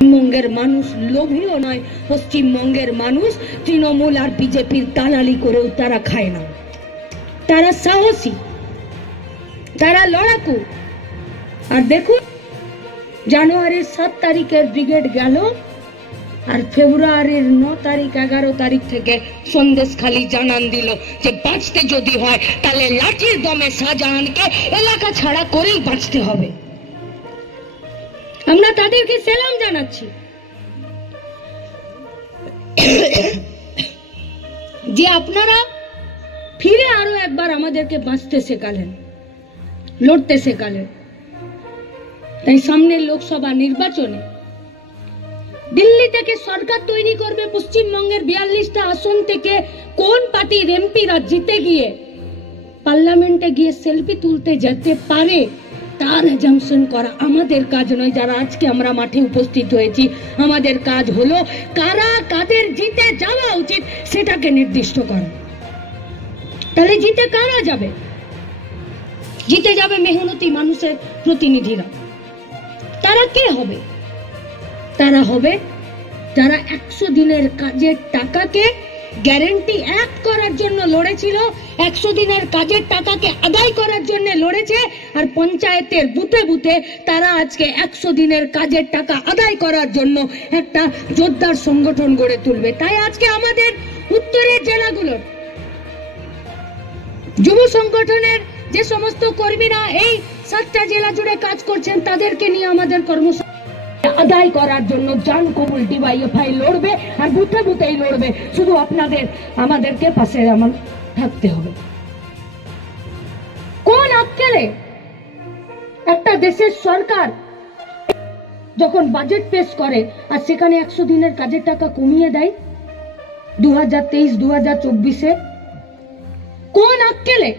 পশ্চিমবঙ্গের মানুষ লোভীও নয়, পশ্চিমবঙ্গের মানুষ তৃণমূল আর বিজেপির দালালি করেও তারা খায় না। তারা সাহসী, তারা লড়াকু। আর দেখুন, জানুয়ারির 7 তারিখের ব্রিগেড গেল, আর ফেব্রুয়ারির 9 তারিখ 11 তারিখ থেকে সন্দেশখালি জানান দিল যে বাঁচতে যদি হয় তাহলে লাঠির দমে শাহজাহানকে এলাকা ছাড়া করেই বাঁচতে হবে। আমরা তাদেরকে সালাম জানাচ্ছি যে আপনারা ফিরে আরো একবার আমাদেরকে বাঁচতে শেখালেন, লড়তে শেখালেন। তাই সামনের লোকসভা নির্বাচনে দিল্লি থেকে সরকার তৈরি করবে, পশ্চিমবঙ্গের 42টা আসন থেকে কোন পার্টির এমপিরা জিতে গিয়ে পার্লামেন্টে গিয়ে সেলফি তুলতে যেতে পারে তার অ্যাজাম্পশন করা আমাদের কাজ নয়। যারা আজকে আমরা মাঠে উপস্থিত হয়েছি, আমাদের কাজ হলো কারা কাদের জিতে যাওয়া উচিত সেটাকে নির্দিষ্ট করা। তাহলে জিতে কারা যাবে? জিতে যাবে মেহনতি মানুষের প্রতিনিধিরা। তারা কে হবে? তারা হবে যারা 100 দিনের কাজের টাকাকে গ্যারান্টি অ্যাক্ট করার জন্য লড়েছিল, 100 দিনের কাজের টাকাকে আদায় করার জন্য লড়েছে, আর পঞ্চায়েতের বুথে বুথে তারা আজকে 100 দিনের কাজের টাকা আদায় করার জন্য একটা জোরদার সংগঠন গড়ে তুলবে। তাই আজকে আমাদের উত্তরের জেলাগুলোর যুব সংগঠনের যে সমস্ত কর্মীরা এই 7টা জেলা জুড়ে কাজ করছেন, তাদেরকে নিয়ে আমাদের কর্মসূচি আদায় করার জন্য জান কবুল ডিওয়াইএফআই লড়বে, আর বুথে বুথেই লড়বে। শুধু আমাদেরকে পাশে থাকতে হবে। কোন আক্কেলে একটা দেশের সরকার যখন বাজেট পেশ করে আর সেখানে 100 দিনের কাজের টাকা কমিয়ে দেয় 2023-2024-এ? কোন আক্কেলে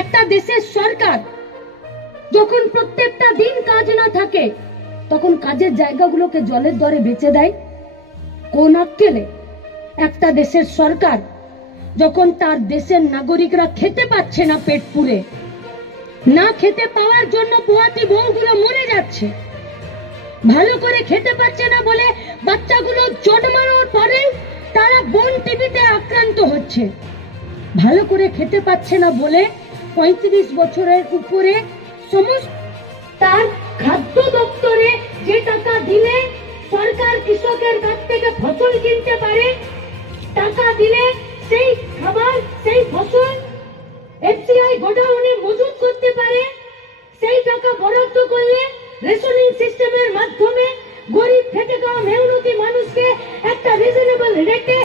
একটা দেশের সরকার যখন প্রত্যেকটা দিন কাজ না থাকে তখন কাজের জায়গাগুলোকে জলের দরে বেচে দেয়? কোন আক্কেলে একটা দেশের সরকার যখন তার দেশের নাগরিকরা খেতে পাচ্ছে না পেট পুরে, না খেতে পাওয়ার জন্য পোয়াতি বউগুলো মরে যাচ্ছে, ভালো করে খেতে পাচ্ছে না বলে বাচ্চাগুলো জন্মানোর পরে তারা বোন টিভিতে আক্রান্ত হচ্ছে, ভালো করে খেতে পাচ্ছে না বলে 35 বছরের উপরে সমস্ত তার খাদ্য দপ্তরে যে টাকা দিলে সরকার কৃষকের কাছ থেকে ফসল কিনতে পারে, টাকা দিলে সেই খাবার সেই ফসল এফসিআই গোডাউনে মজুত করতে পারে, সেই টাকা বরাদ্দ করলে রেশনিং সিস্টেমের মাধ্যমে গরিব খেটে খাওয়া মেহনতি মানুষকে একটা রিজনেবল রেটে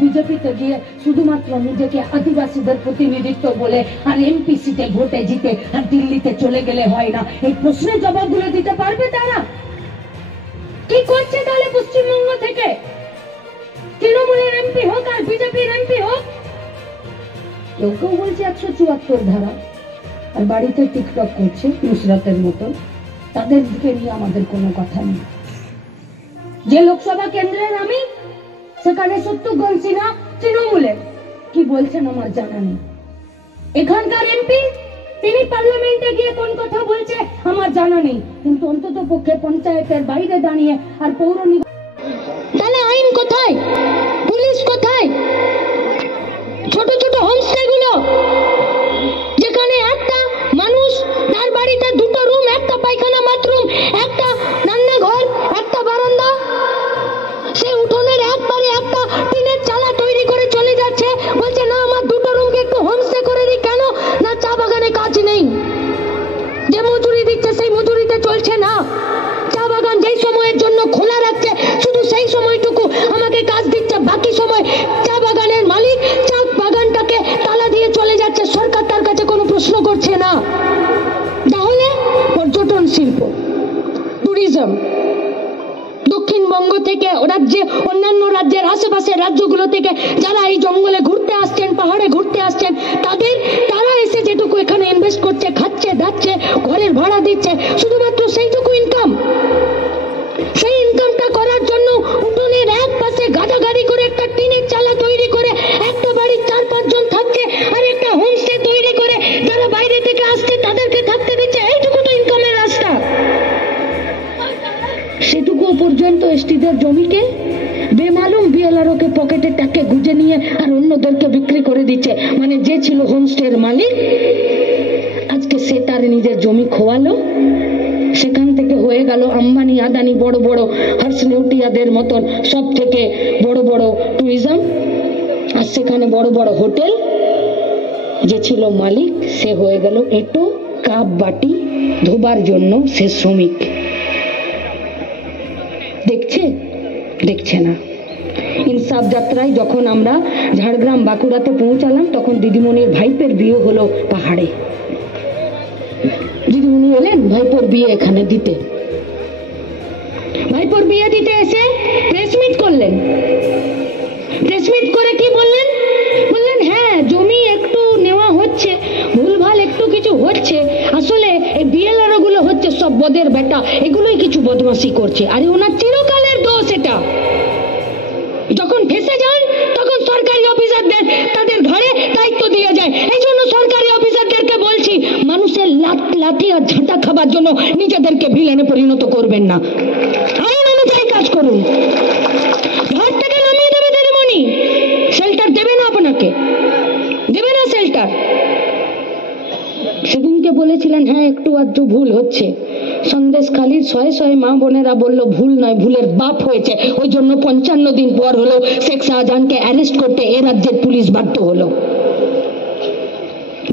বিজেপিতে গিয়ে শুধুমাত্র নিজেকে আদিবাসীদের প্রতিনিধিত্ব বলে আর এমপি সিটে ভোটে জিতে আর দিল্লিতে চলে গেলে হয় না। এই প্রশ্নের জবাবগুলো দিতে পারবে তারা? কি করছে তাহলে পশ্চিমবঙ্গ থেকে? তৃণমূলের এমপি হোক আর বিজেপির এমপি হোক, কেউ কেউ বলছে 174 ধারা, আর বাড়িতে টিকটক করছে নুসরাতের মতন। তাদের দিকে নিয়ে আমাদের কোনো কথা নেই। যে লোকসভা কেন্দ্রের আমি, সেখানে শত্রুঘ্ন সিনহা তৃণমূলের, কি বলছেন আমার জানা নেই। এখানকার এমপি তিনি পার্লামেন্টে গিয়ে কোন কথা বলছে আমার জানা নেই, কিন্তু অন্তত পক্ষে পঞ্চায়েতের বাইরে দাঁড়িয়ে আর পৌর নিগম। তাহলে আইন কোথায়? পুলিশ কোথায়? ছোট ছোট হোমস্টে গুলো যেখানে একটা মানুষ তার বাড়িতে 2টো রুম, একটা পায়খানা বাথরুম, একটা রান্নাঘর, একটা বারান্দা, সে উঠোনের একবারে একটা টিনের চালা তৈরি করে চলে যাচ্ছে, বলছে না আমার 2টো রুমকে একটু হোমস্টে করে দিই। কেন না? চা বাগানে কাজ নেই, যে মজুরি দিচ্ছে সেই মজুরিতে চলছে না। চা বাগান যেই সময়ের জন্য খোলা রাখছে শুধু সেই সময়টুকু আমাকে কাজ দিচ্ছে, বাকি সময় চা বাগানের মালিক চা বাগানটাকে তালা দিয়ে চলে যাচ্ছে, সরকার তার কাছে কোনো প্রশ্ন করছে না। তাহলে পর্যটন শিল্প, ট্যুরিজম, দক্ষিণবঙ্গ থেকে রাজ্যে অন্যান্য রাজ্যের আশেপাশের রাজ্যগুলো থেকে যারা এই জঙ্গলে ঘুরতে আসছেন, পাহাড়ে ঘুরতে আসছেন, তারা এসে যেটুকু এখানে ইনভেস্ট করছে, খাচ্ছে দাচ্ছে, ঘরের ভাড়া দিচ্ছে, শুধুমাত্র সেইটুকু ইনকাম। সেই ইনকামটা করার জন্য উঠোনের এক পাশে গাদা গাড়ি করে একটা টিনের চালা তৈরি করে একটা বাড়ির 4-5 জন থাকছে, আর একটা হোমস্টে তৈরি করে যারা বাইরে থেকে আসছে তাদেরকে থাকতে দিচ্ছে। এইটুকু তো ইনকামের রাস্তা। সেটুকু এতটুকু পর্যন্ত এসটিদের জমিকে বেমালুম বিএলআরও কে পকেটে টাকে গুজে নিয়ে আর অন্যদেরকে বিক্রি করে দিচ্ছে। মানে যে ছিল হোমস্টের মালিক আজকে সে তার নিজের জমি খোয়ালো, সেখান থেকে হয়ে গেল আম্বানি আদানি বড় বড় হর্ষ নেউটিয়াদের মতন সব থেকে বড় বড় ট্যুরিজম, আর সেখানে বড় বড় হোটেল। যে ছিল মালিক সে হয়ে গেল এটো কাপ বাটি ধোবার জন্য সে শ্রমিক। দেখছে? দেখছে না। ইনসাফ যাত্রায় যখন আমরা ঝাড়গ্রাম বাঁকুড়াতে পৌঁছালাম তখন দিদিমণির ভাইপের বিয়ে হলো পাহাড়ে। দিদিমণি এলেন ভাইপোর বিয়ে এখানে দিতে। ভাইপোর বিয়ে দিতে এসে প্রেস মিট করলেন। প্রেস মিট করে কি বললেন? বললেন হ্যাঁ জমি একটু নেওয়া হচ্ছে, ভুলভাল একটু কিছু হচ্ছে, আসলে এই বিএলআরও গুলো হচ্ছে সব বদের বেটা, এগুলোই কিছু বদমাশি করছে। আরে ওনার চিরকালের দোষ এটা। যখন ফেসে যান তখন সরকারি অফিসারদের তাদের ঘরে দায়িত্ব দিয়ে যায়। এই জন্য সরকারি অফিসারদেরকে বলছি মানুষের লাঠি আর ঝাঁটা খাবার জন্য নিজেদেরকে ভিলেনে পরিণত করবেন না, আইন অনুযায়ী কাজ করুন। ঘর থেকে নামিয়ে দেবে দিদিমণি, শেল্টার দেবে না, আপনাকে দেবে না শেল্টার। সেদিনকে বলেছিলেন হ্যাঁ একটু আধটু ভুল হচ্ছে, সন্দেশখালীর শয়ে শয়ে মা বোনেরা বলল ভুল নয় ভুলের বাপ হয়েছে, ওই জন্য 55 দিন পর হলো শেখ শাহজাহানকে অ্যারেস্ট করতে এ রাজ্যের পুলিশ বাধ্য হলো,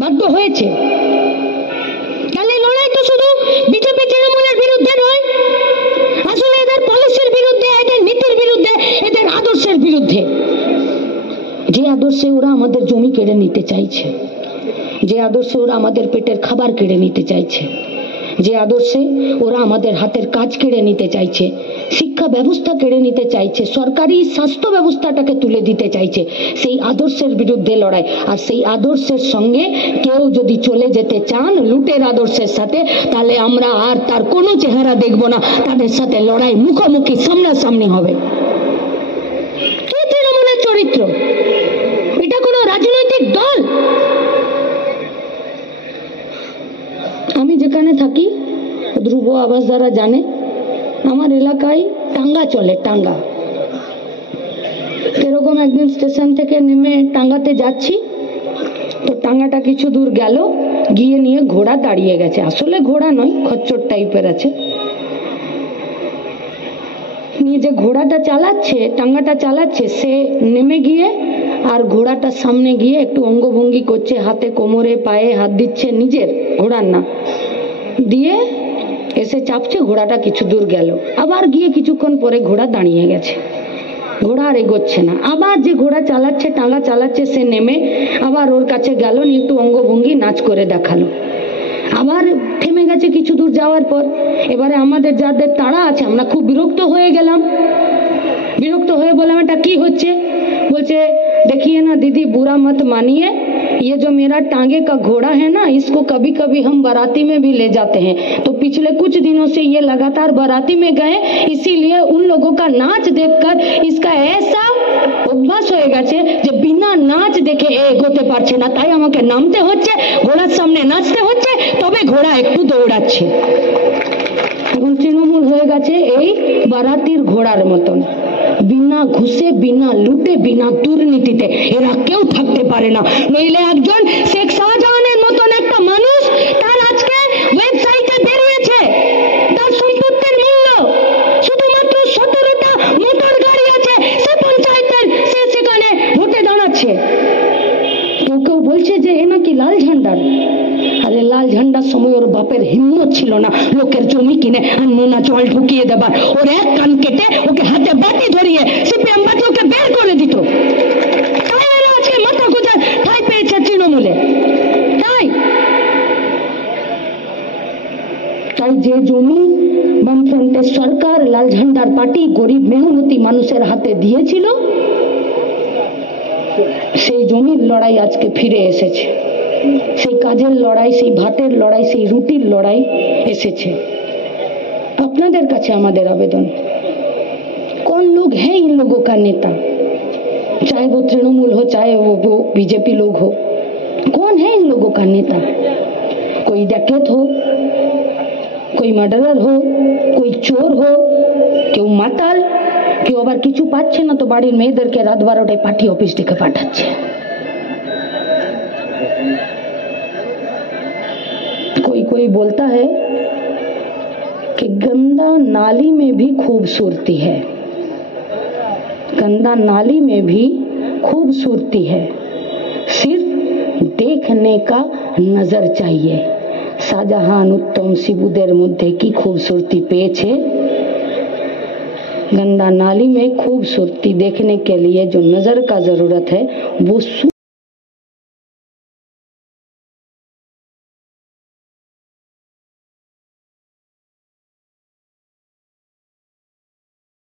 বাধ্য হয়েছে। তাহলে লড়াই তো শুধু বিজেপি তৃণমূলের বিরুদ্ধে নয়, আসলে এদের পলিসির বিরুদ্ধে, এদের নীতির বিরুদ্ধে, এদের আদর্শের বিরুদ্ধে। যে আদর্শে ওরা আমাদের জমি কেড়ে নিতে চাইছে, যে আদর্শে ওরা আমাদের পেটের খাবার কেড়ে নিতে চাইছে, যে আদর্শে ওরা আমাদের হাতের কাজ কেড়ে নিতে চাইছে, শিক্ষা ব্যবস্থা কেড়ে নিতে চাইছে, সরকারি স্বাস্থ্য ব্যবস্থাটাকে তুলে দিতে চাইছে, সেই আদর্শের বিরুদ্ধে লড়াই। আর সেই আদর্শের সঙ্গে কেউ যদি চলে যেতে চান লুটের আদর্শের সাথে, তাহলে আমরা আর তার কোনো চেহারা দেখব না, তাদের সাথে লড়াই মুখোমুখি সামনাসামনি হবে। কি তৃণমূলের চরিত্র? এটা কোনো রাজনৈতিক দল? আমি যেখানে থাকি ধ্রুব আবাস যারা জানে, আমার এলাকায় টাঙ্গা চলে, টাঙ্গা। এরকম একদিন স্টেশন থেকে নেমে টাঙ্গাতে যাচ্ছি, তো টাঙ্গাটা কিছু দূর গেল, গিয়ে নিয়ে ঘোড়া দাঁড়িয়ে গেছে। আসলে ঘোড়া নয়, খচ্চর টাইপের আছে। নিয়ে যে ঘোড়াটা চালাচ্ছে, টাঙ্গাটা চালাচ্ছে, সে নেমে গিয়ে আর ঘোড়াটার সামনে গিয়ে একটু অঙ্গভঙ্গি করছে, হাতে কোমরে পায়ে হাত দিচ্ছে, নিজের ঘোড়ার না দিয়ে এসে চাপছে। ঘোড়াটা কিছু দূর গেল, আবার গিয়ে কিছুক্ষণ পরে ঘোড়া দাঁড়িয়ে গেছে, ঘোড়া আর এগোচ্ছে না। আবার যে ঘোড়া চালাচ্ছে, টাঙ্গা চালাচ্ছে, সে নেমে আবার ওর কাছে গেল, নিয়ে একটু অঙ্গভঙ্গি নাচ করে দেখালো, আবার থেমে গেছে কিছু দূর যাওয়ার পর। এবারে আমাদের যাদের তাড়া আছে আমরা খুব বিরক্ত হয়ে গেলাম, বিরক্ত হয়ে বললাম এটা কি হচ্ছে? বলছে देखिए ना दीदी बुरा मत मानिए, ये जो मेरा टांगे का घोड़ा है ना, इसको कभी कभी हम बाराती में भी ले जाते हैं, तो पिछले कुछ दिनों से ये लगातार बाराती में गए, इसीलिए उन लोगों का नाच देखकर इसका ऐसा অভ্যাস হয়ে গেছে যে বিনা নাচ দেখে এগোতে পারছে না, তাই আমাকে নামতে হচ্ছে, ঘোড়ার সামনে নাচতে হচ্ছে, তবে ঘোড়া একটু দৌড়াচ্ছে। এখন তৃণমূল হয়ে গেছে এই বারাতির ঘোড়ার মতন, বিনা ঘুষে, বিনা লুটে, বিনা দুর্নীতিতে এরা কেউ থাকতে পারে না। নইলে একজন শেখ শাহজাহানের মতন একটা মানুষ, তার আজকে ওয়েবসাইটে বেরিয়েছে তার সম্পত্তির মূল্য শুধুমাত্র 17টা মোটর গাড়ি আছে, সে পঞ্চায়েতের, সে সেখানে ভোটে দাঁড়াচ্ছে। কেউ কেউ বলছে যে এ নাকি লাল ঝান্ডার। আরে লাল ঝান্ডার সময় ওর বাপের হিম্মত ছিল না লোকের জমি কিনে আর নোনা জল ঢুকিয়ে দেবার, ওর এক কান কেটে ওকে হাতে বাটি ধরিয়ে সিপিএম বাটি ওকে বের করে দিত। তাই ওরা আজকে মাথা গোঁজার ঠাঁই পেয়েছে তৃণমূলে। তাই তাই যে জমি বামফ্রন্টের সরকার, লাল ঝান্ডার পার্টি গরিব মেহনতি মানুষের হাতে দিয়েছিল, সেই জমির লড়াই আজকে ফিরে এসেছে, সেই কাজের লড়াই, সেই ভাতের লড়াই, সেই রুটির লড়াই এসেছে। আপনাদের কাছে আমাদের আবেদন, कौन लोग है इन लोगों का नेता, चाहे वो तृणमूल हो, चाहे वो बीजेपी लोग हो, कौन है इन लोगों का नेता? कोई डकैत हो, कोई मर्डरर हो, कोई चोर हो, क्यों কেউ আবার কিছু পাচ্ছে না তো বাড়ির মেয়েদেরকে রাত 12টায় পার্টি অফিস ডেকে পাঠাচ্ছে। कोई बोलता है कि गंदा नाली में भी खूबसूरती है, गंदा नाली में भी खूबसूरती है, सिर्फ देखने का नजर चाहिए। शाहजहान उत्तम शिबुদের মধ্যে কি खूबसूरती পেয়েছে? गंदा नाली में खूबसूरती देखने के लिए जो नजर का जरूरत है वो